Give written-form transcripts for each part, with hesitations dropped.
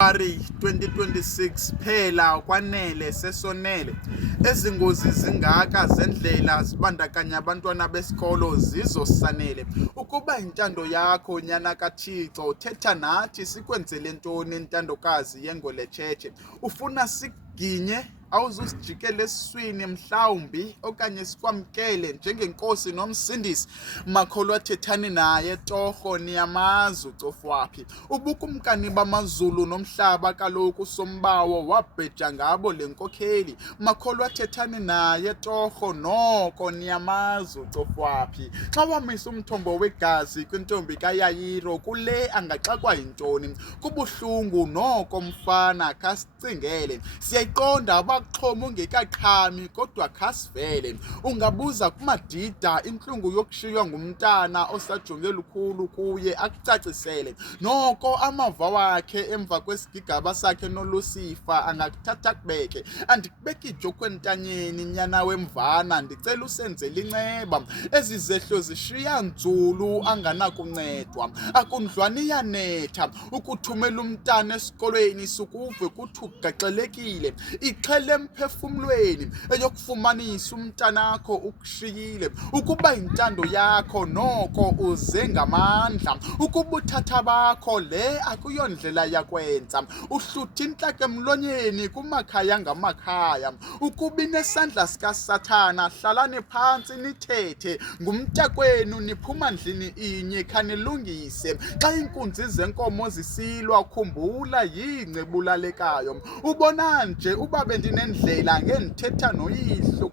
February 2026 phela kwanele sesonele. Ezingozi zingaka zendlela zibandakanya abantwana besikolo zizosanele. Ukuba intando yakho nyana kaThixo, thetha nathi sikwenzele ntoni intandokazi yengoletshetshe. Ufuna siginye awuzusijikela esiswini mhlawumbi okanye sikwamkele njengenkosi nomsindisi. Makholwa thethani naye torho niyamazi ucofwaphi. Ubukumkani bamazulu nomhlaba kaloku sombawo wabheja ngabo le nkokheli. Makholwa thethani naye torho noko niyamazi ucofwaphi. Xa wamisa umthombo wegazi kwintombi kaYayiro kule angaxakwa yintoni? Kubuhlungu noko mfana khasicingele. Siyayiqonda abaxhomo ungekaqhami kodwa khasivele. Ungabuza kumadida intlungu yokushiywa ngumntana osajonge lukhulu kuye akucacisele. Noko amava wakhe emva kwesigigaba sakhe noLucifer angakuthatha kubeke. Andikubeki ijokwe ntanyeni nyana wemvana, ndicela usenzele inceba. Ezi zehlo zishiya nzulu anganakuncedwa. Akundlwane iyanetha ukuthumela umntana esikolweni sukuve kuthi ugaxelekile. Ixhele emphefumlweni eyokufumanisa umntanakho ukushiyile. Ukuba intando yakho noko uze ngamandla. Ukuba uthatha bakho le akuyondlela yakwenza. Uhlutha intlaka emlonyeni kumakhaya ngamakhaya. Ukuba inesandla sikaSathana hlalani phantsi nithethe. Ngumntakwenu niphuma ndlini inye khanilungise. Xa inkunzi zenkomo zisilwa khumbula yingcebulalekayo. Ubona nje uba bendinendlela ngendithetha noyihlo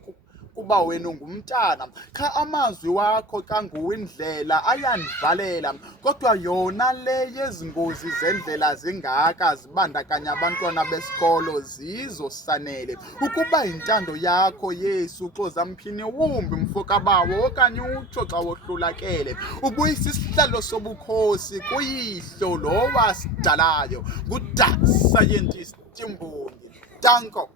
kuba wena ungumntana. Kha amazwi wakho kanguwindlela ayandivalela. Kodwa yona le yezingozi zendlela zingaka zibandakanya abantwana besikolo zizosanele. Ukuba intando yakho Yesu xoza mphini wumbi mfokabawo okanye utsho xa wohlulakele. Ubuyisa isihlalo sobukhosi kuyihlo lo wasidalayo. Good scientist Timbongi. Danko.